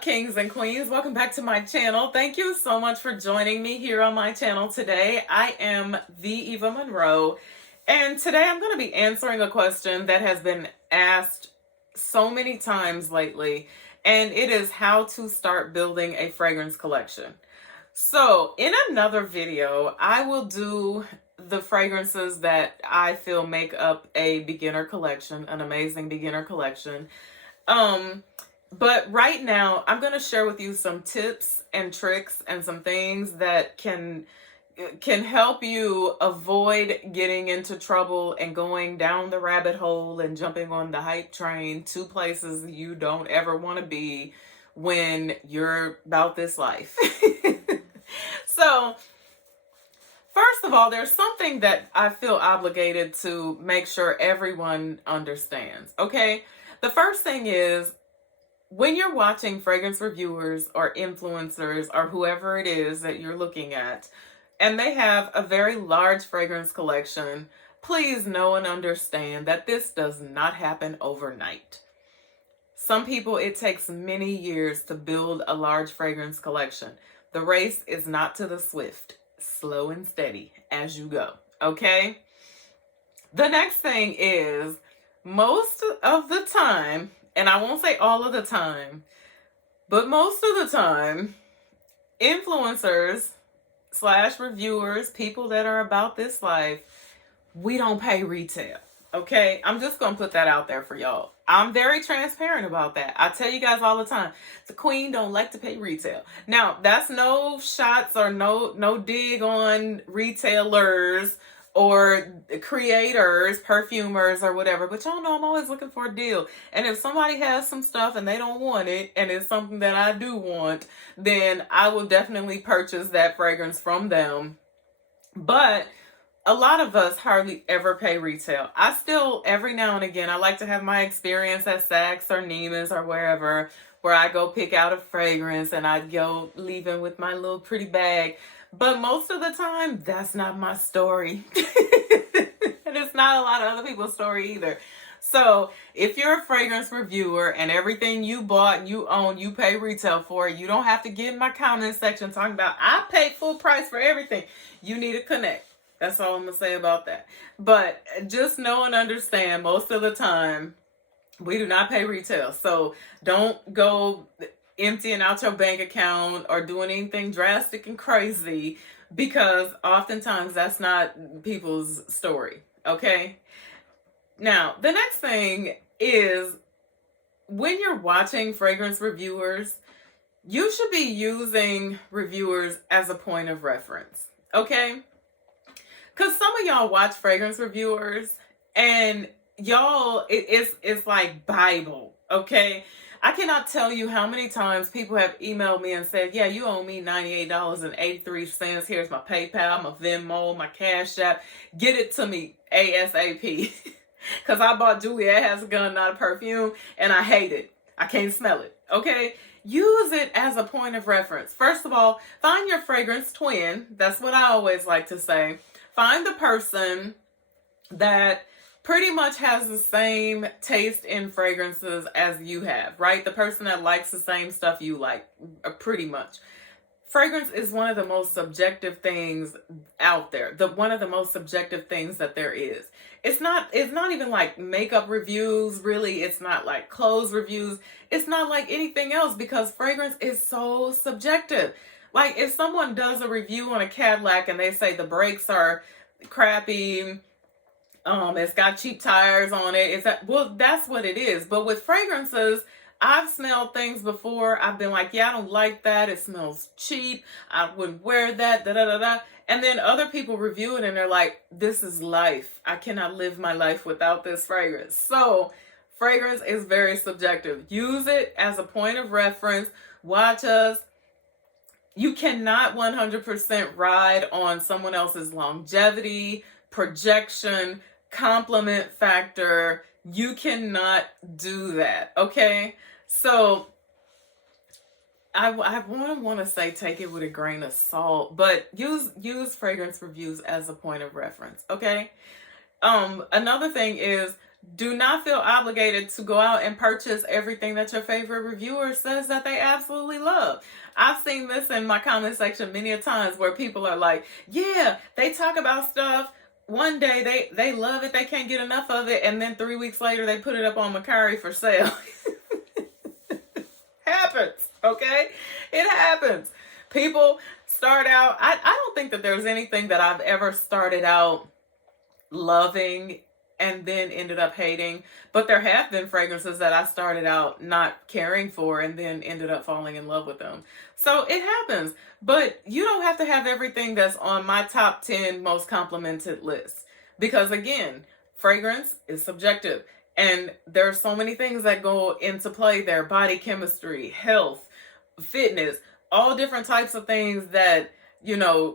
up, kings and queens? Welcome back to my channel. Thank you so much for joining me here on my channel today. I am the Eva Monroe, and today I'm going to be answering a question that has been asked so many times lately, and it is how to start building a fragrance collection. So in another video, I will do the fragrances that I feel make up a beginner collection, an amazing beginner collection. But right now, I'm going to share with you some tips and tricks and some things that can help you avoid getting into trouble and going down the rabbit hole and jumping on the hype train to places you don't ever want to be when you're about this life. So, first of all, there's something that I feel obligated to make sure everyone understands, okay? The first thing is, when you're watching fragrance reviewers or influencers or whoever it is that you're looking at, and they have a very large fragrance collection, please know and understand that this does not happen overnight. Some people, it takes many years to build a large fragrance collection. The race is not to the swift, slow and steady as you go, okay? The next thing is, most of the time, and I won't say all of the time, but most of the time, influencers / reviewers, people that are about this life, we don't pay retail, okay? I'm just going to put that out there for y'all. I'm very transparent about that. I tell you guys all the time, the queen don't like to pay retail. Now, that's no shots or no dig on retailers or creators, perfumers, or whatever. But y'all know I'm always looking for a deal. And if somebody has some stuff and they don't want it, and it's something that I do want, then I will definitely purchase that fragrance from them. But a lot of us hardly ever pay retail. I still, every now and again, I like to have my experience at Saks or Neiman's or wherever, where I go pick out a fragrance and I go leaving with my little pretty bag. But most of the time, that's not my story. And it's not a lot of other people's story either. So if you're a fragrance reviewer and everything you bought, you own, you pay retail for it, you don't have to get in my comment section talking about, I paid full price for everything. You need to connect. That's all I'm going to say about that. But just know and understand, most of the time, we do not pay retail. So don't go emptying out your bank account or doing anything drastic and crazy, because oftentimes that's not people's story, okay? Now, the next thing is, when you're watching fragrance reviewers, you should be using reviewers as a point of reference, okay? Because some of y'all watch fragrance reviewers and y'all, it's like Bible, okay? I cannot tell you how many times people have emailed me and said, yeah, you owe me $98.83. Here's my PayPal, my Venmo, my Cash App. Get it to me ASAP. Because I bought Juliet Has a Gun, Not a Perfume, and I hate it. I can't smell it, okay? Use it as a point of reference. First of all, find your fragrance twin. That's what I always like to say. Find the person that pretty much has the same taste in fragrances as you have, right? The person that likes the same stuff you like, pretty much. Fragrance is one of the most subjective things out there. One of the most subjective things that there is. It's not even like makeup reviews, really. It's not like clothes reviews. It's not like anything else, because fragrance is so subjective. Like, if someone does a review on a Cadillac and they say the brakes are crappy, it's got cheap tires on it, well, that's what it is. But with fragrances, I've smelled things before. I've been like, yeah, I don't like that. It smells cheap. I wouldn't wear that, da-da-da-da. And then other people review it and they're like, this is life. I cannot live my life without this fragrance. So fragrance is very subjective. Use it as a point of reference. Watch us. You cannot 100% ride on someone else's longevity, projection, compliment factor. You cannot do that, okay? So I want to say take it with a grain of salt, but use fragrance reviews as a point of reference, okay? Another thing is, Do not feel obligated to go out and purchase everything that your favorite reviewer says that they absolutely love. I've seen this in my comment section many a times where people are like, yeah, they talk about stuff. One day they love it, they can't get enough of it, and then 3 weeks later they put it up on Mercari for sale. Happens, okay? It happens. People start out, I don't think that there's anything that I've ever started out loving and then ended up hating, but there have been fragrances that I started out not caring for and then ended up falling in love with them. So it happens, but you don't have to have everything that's on my top 10 most complimented list, because again, fragrance is subjective and there are so many things that go into play there: body chemistry, health, fitness, all different types of things that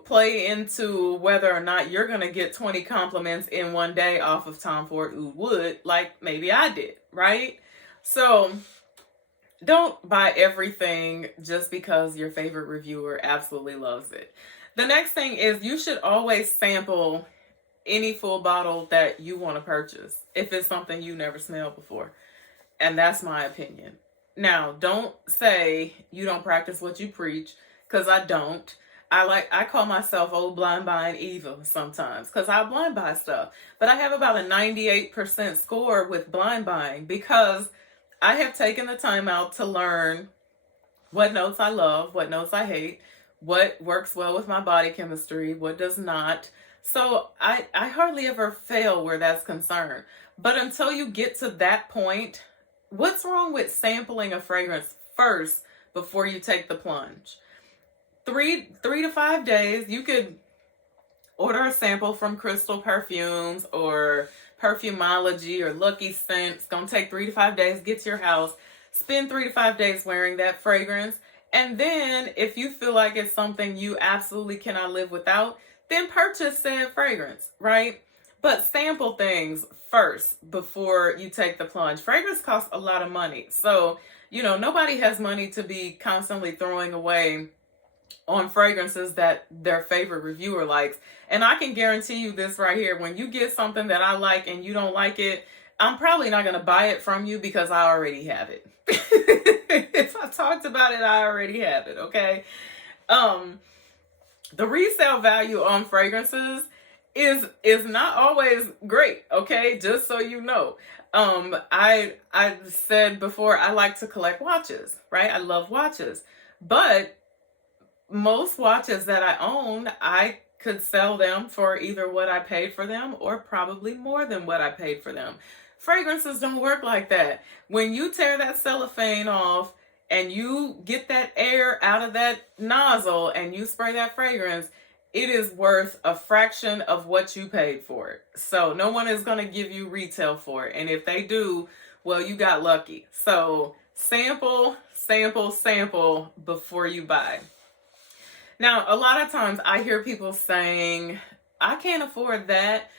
play into whether or not you're going to get 20 compliments in one day off of Tom Ford Oud Wood, like maybe I did, right? So don't buy everything just because your favorite reviewer absolutely loves it. The next thing is you should always sample any full bottle that you want to purchase if it's something you never smelled before. And that's my opinion. Now, don't say you don't practice what you preach, because I don't. I call myself old blind buying Eva sometimes because I blind buy stuff. But I have about a 98% score with blind buying because I have taken the time out to learn what notes I love, what notes I hate, what works well with my body chemistry, what does not. So I hardly ever fail where that's concerned. But until you get to that point, what's wrong with sampling a fragrance first before you take the plunge? 3 to 5 days, you could order a sample from Crystal Perfumes or Perfumology or Lucky Scent. It's going to take 3 to 5 days, get to your house, spend 3 to 5 days wearing that fragrance. And then if you feel like it's something you absolutely cannot live without, then purchase said fragrance, right? But sample things first before you take the plunge. Fragrance costs a lot of money. So, nobody has money to be constantly throwing away on fragrances that their favorite reviewer likes. And I can guarantee you this right here: when you get something that I like and you don't like it, I'm probably not going to buy it from you because I already have it. If I talked about it, I already have it, okay? The resale value on fragrances is not always great, okay? Just so you know. I said before, I like to collect watches, right? I love watches. But most watches that I own, I could sell them for either what I paid for them or probably more than what I paid for them. Fragrances don't work like that. When you tear that cellophane off and you get that air out of that nozzle and you spray that fragrance, it is worth a fraction of what you paid for it. So no one is going to give you retail for it. And if they do, well, you got lucky. So sample before you buy. Now, a lot of times I hear people saying, I can't afford that.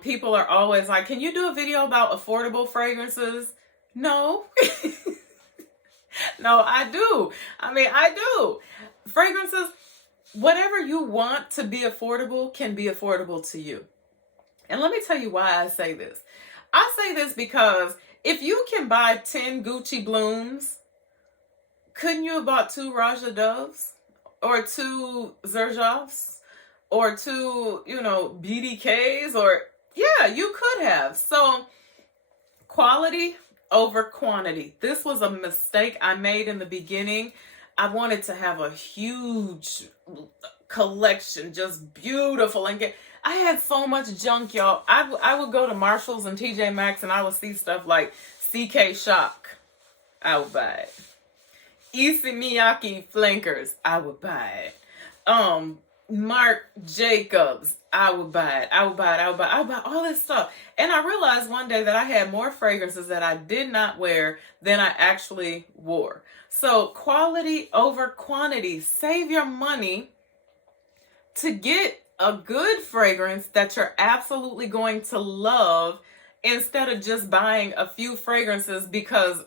People are always like, can you do a video about affordable fragrances? No. No, I do. I do. Fragrances, whatever you want to be affordable can be affordable to you. And let me tell you why I say this. I say this because if you can buy 10 Gucci Blooms, couldn't you have bought 2 Raja Doves? Or 2 Xerjoffs? Or 2, BDKs? Or, yeah, you could have. So, quality over quantity. This was a mistake I made in the beginning. I wanted to have a huge collection, just beautiful. And I had so much junk, y'all. I would go to Marshalls and TJ Maxx and I would see stuff like CK Shock. I would buy it. Issey Miyake flankers, I would buy it. Marc Jacobs, I would buy it. I would buy all this stuff. And I realized one day that I had more fragrances that I did not wear than I actually wore. So quality over quantity. Save your money to get a good fragrance that you're absolutely going to love, instead of just buying a few fragrances because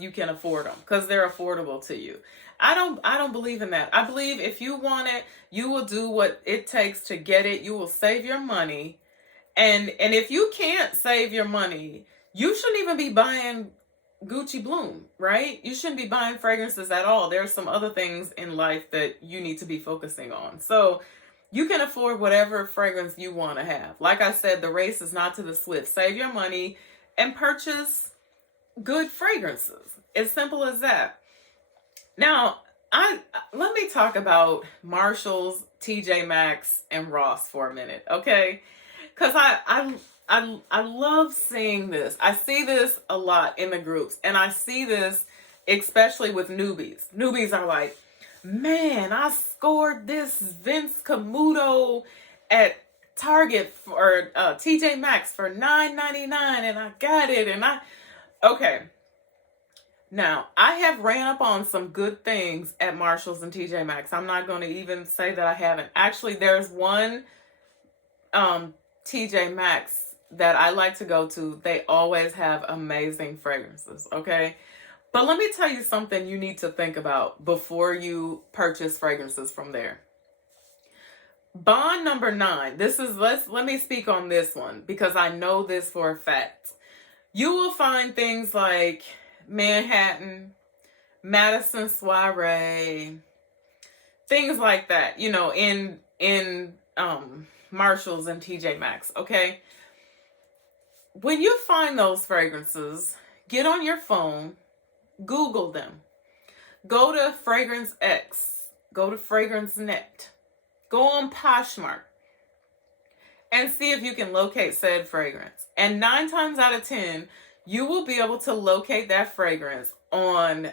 you can afford them, because they're affordable to you. I don't believe in that. I believe if you want it, you will do what it takes to get it. You will save your money And if you can't save your money, you shouldn't even be buying Gucci Bloom, right? You shouldn't be buying fragrances at all. There's some other things in life that you need to be focusing on. So you can afford whatever fragrance you want to have. Like I said, the race is not to the swift. Save your money and purchase good fragrances. As simple as that. Now, I let me talk about Marshalls, TJ Maxx, and Ross for a minute, okay? Because I love seeing this. I see this a lot in the groups, and I see this especially with newbies. Newbies are like, man, I scored this Vince Camuto at Target for TJ Maxx for $9.99, and I got it, and okay. Now, I have ran up on some good things at Marshalls and TJ Maxx. I'm not going to even say that I haven't. Actually, there's one TJ Maxx that I like to go to. They always have amazing fragrances, okay? But let me tell you something you need to think about before you purchase fragrances from there. Bond number 9. Let me speak on this one because I know this for a fact. You will find things like Manhattan, Madison Soiree, things like that, in Marshalls and TJ Maxx, okay? When you find those fragrances, get on your phone, Google them. Go to Fragrance X, go to Fragrance Net, go on Poshmark, and see if you can locate said fragrance. And 9 times out of 10, you will be able to locate that fragrance on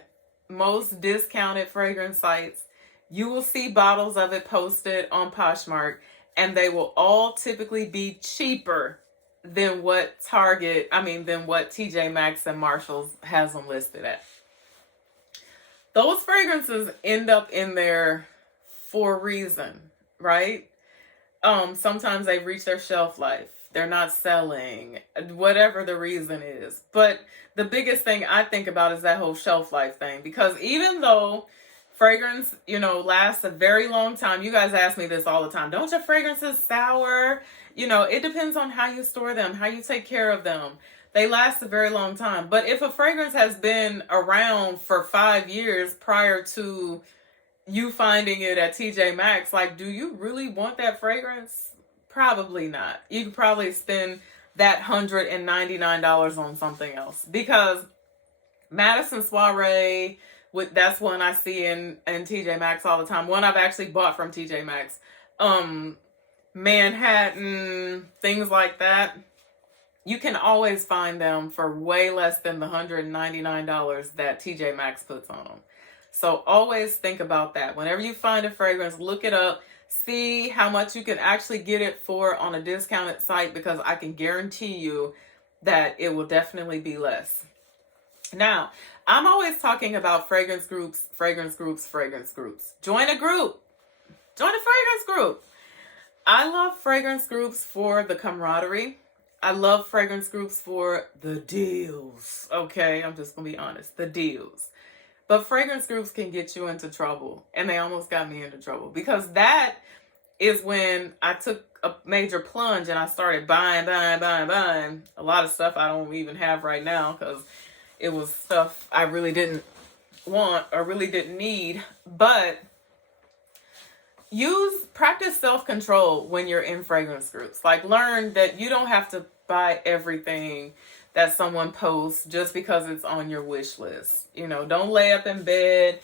most discounted fragrance sites. You will see bottles of it posted on Poshmark, and they will all typically be cheaper than what TJ Maxx and Marshalls has them listed at. Those fragrances end up in there for a reason, right? Sometimes they reach their shelf life. They're not selling, whatever the reason is. But the biggest thing I think about is that whole shelf life thing. Because even though fragrance, lasts a very long time, you guys ask me this all the time. Don't your fragrances sour? It depends on how you store them, how you take care of them. They last a very long time. But if a fragrance has been around for 5 years prior to you finding it at TJ Maxx, like, do you really want that fragrance? Probably not. You could probably spend that $199 on something else. Because Madison Soiree, that's one I see in TJ Maxx all the time. One I've actually bought from TJ Maxx. Manhattan, things like that. You can always find them for way less than the $199 that TJ Maxx puts on them. So always think about that. Whenever you find a fragrance, look it up. See how much you can actually get it for on a discounted site, because I can guarantee you that it will definitely be less. Now, I'm always talking about fragrance groups. Join a group. Join a fragrance group. I love fragrance groups for the camaraderie. I love fragrance groups for the deals. Okay, I'm just going to be honest. The deals. But fragrance groups can get you into trouble. And they almost got me into trouble. Because that is when I took a major plunge and I started buying. A lot of stuff I don't even have right now because it was stuff I really didn't want or really didn't need. But practice self-control when you're in fragrance groups. Like, learn that you don't have to buy everything that someone posts just because it's on your wish list. Don't lay up in bed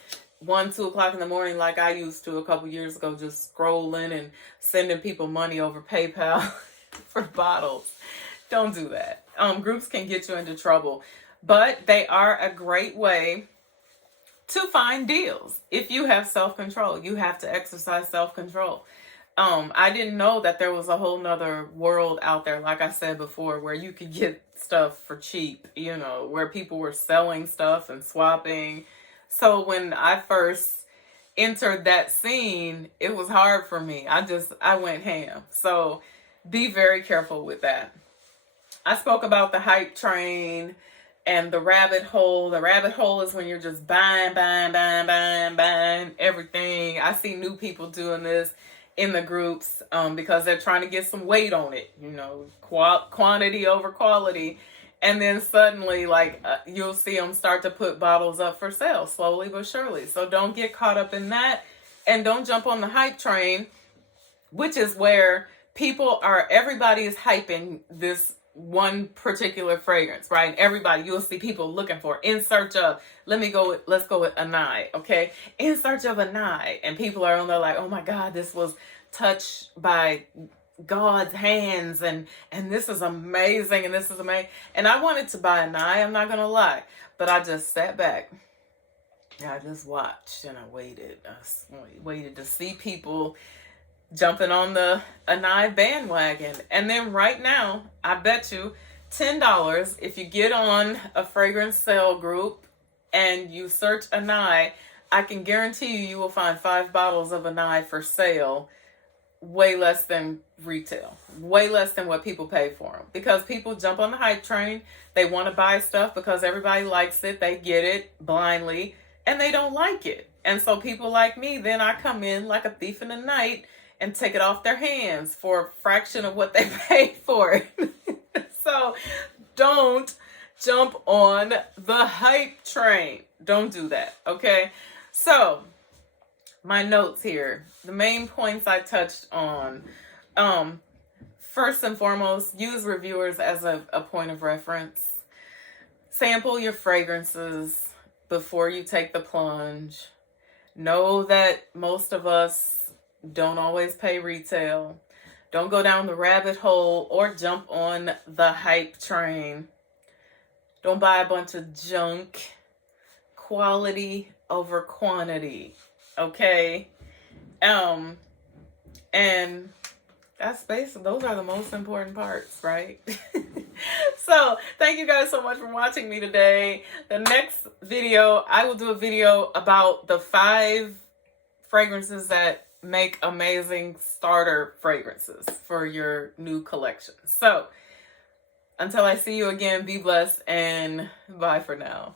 1-2 o'clock in the morning like I used to a couple years ago, just scrolling and sending people money over PayPal for bottles. Don't do that. Groups can get you into trouble, but they are a great way to find deals. If you have self-control, you have to exercise self-control. I didn't know that there was a whole nother world out there, like I said before, where you could get stuff for cheap, where people were selling stuff and swapping. So when I first entered that scene, it was hard for me. I went ham. So be very careful with that. I spoke about the hype train and the rabbit hole. The rabbit hole is when you're just buying everything. I see new people doing this. in the groups because they're trying to get some weight on it, you know, quantity over quality. And then suddenly, like, you'll see them start to put bottles up for sale slowly but surely. So don't get caught up in that, and don't jump on the hype train, which is where everybody is hyping this one particular fragrance, right? Everybody, you'll see people looking for, in search of, let's go with Anai, okay? In search of Anai. And people are on there like, oh my God, this was touched by God's hands, and this is amazing, and this is amazing. And I wanted to buy Anai, I'm not gonna lie, but I just sat back. I just watched and I waited to see people jumping on the Anai bandwagon. And then right now, I bet you $10 if you get on a fragrance sale group and you search Anai, I can guarantee you will find 5 bottles of Anai for sale, way less than retail, way less than what people pay for them, because people jump on the hype train. They want to buy stuff because everybody likes it. They get it blindly and they don't like it. And so people like me, then I come in like a thief in the night and take it off their hands for a fraction of what they paid for it. So don't jump on the hype train. Don't do that, okay? So my notes here, the main points I touched on. First and foremost, use reviewers as a point of reference. Sample your fragrances before you take the plunge. Know that most of us don't always pay retail. Don't go down the rabbit hole or jump on the hype train. Don't buy a bunch of junk. Quality over quantity. Okay? And that's basically, those are the most important parts, right? So thank you guys so much for watching me today. The next video, I will do a video about the 5 fragrances that make amazing starter fragrances for your new collection. So until I see you again, be blessed and bye for now.